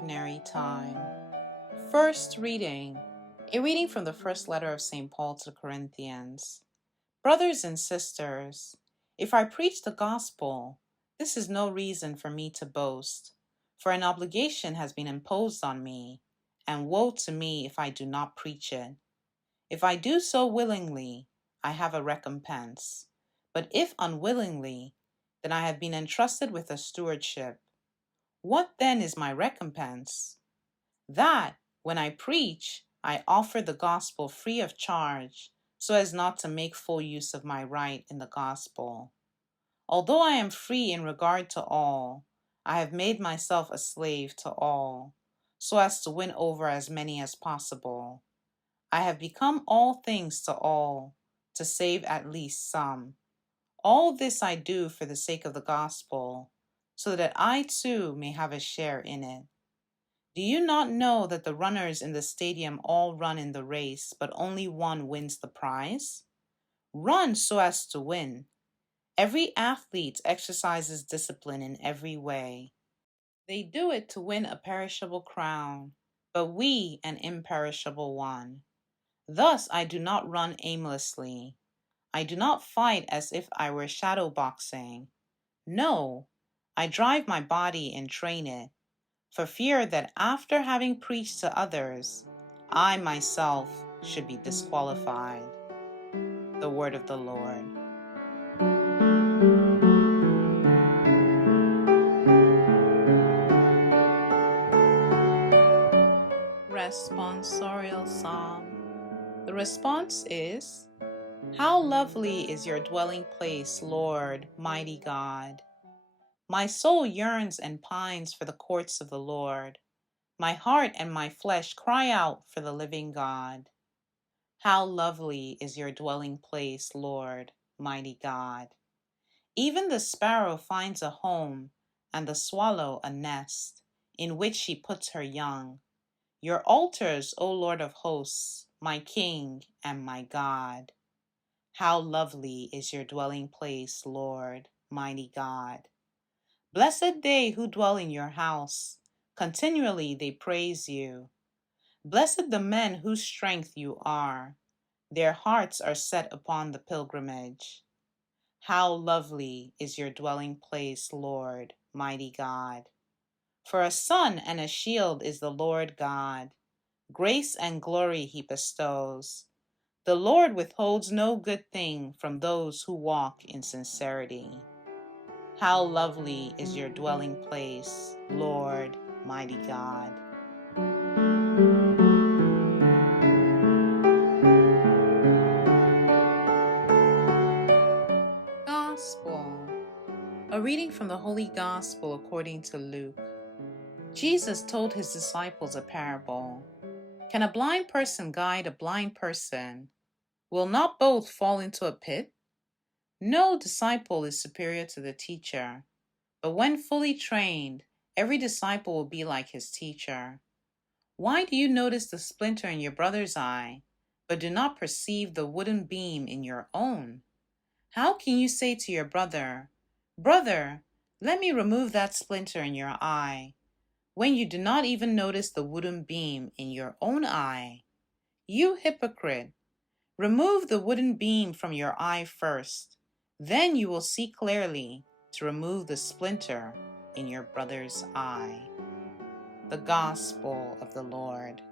Ordinary Time. First reading, a reading from the first letter of St. Paul to the Corinthians. Brothers and sisters, if I preach the gospel, this is no reason for me to boast, for an obligation has been imposed on me, and woe to me if I do not preach it. If I do so willingly, I have a recompense, but if unwillingly, then I have been entrusted with a stewardship. What then is my recompense? That, when I preach, I offer the gospel free of charge, so as not to make full use of my right in the gospel. Although I am free in regard to all, I have made myself a slave to all, so as to win over as many as possible. I have become all things to all, to save at least some. All this I do for the sake of the gospel, so that I too may have a share in it. Do you not know that the runners in the stadium all run in the race, but only one wins the prize? Run so as to win. Every athlete exercises discipline in every way. They do it to win a perishable crown, but we an imperishable one. Thus I do not run aimlessly. I do not fight as if I were shadow boxing. No, I drive my body and train it, for fear that after having preached to others, I myself should be disqualified. The word of the Lord. Responsorial Psalm. The response is, How lovely is your dwelling place, Lord, mighty God! My soul yearns and pines for the courts of the Lord. My heart and my flesh cry out for the living God. How lovely is your dwelling place, Lord, mighty God! Even the sparrow finds a home, and the swallow a nest, in which she puts her young. Your altars, O Lord of hosts, my King and my God. How lovely is your dwelling place, Lord, mighty God! Blessed they who dwell in your house. Continually they praise you. Blessed the men whose strength you are. Their hearts are set upon the pilgrimage. How lovely is your dwelling place, Lord, mighty God! For a sun and a shield is the Lord God. Grace and glory he bestows. The Lord withholds no good thing from those who walk in sincerity. How lovely is your dwelling place, Lord, mighty God! Gospel. A reading from the Holy Gospel according to Luke. Jesus told his disciples a parable. Can a blind person guide a blind person? Will not both fall into a pit? No disciple is superior to the teacher, but when fully trained, every disciple will be like his teacher. Why do you notice the splinter in your brother's eye, but do not perceive the wooden beam in your own? How can you say to your brother, Brother, let me remove that splinter in your eye, when you do not even notice the wooden beam in your own eye? You hypocrite! Remove the wooden beam from your eye first, then you will see clearly to remove the splinter in your brother's eye. The Gospel of the Lord.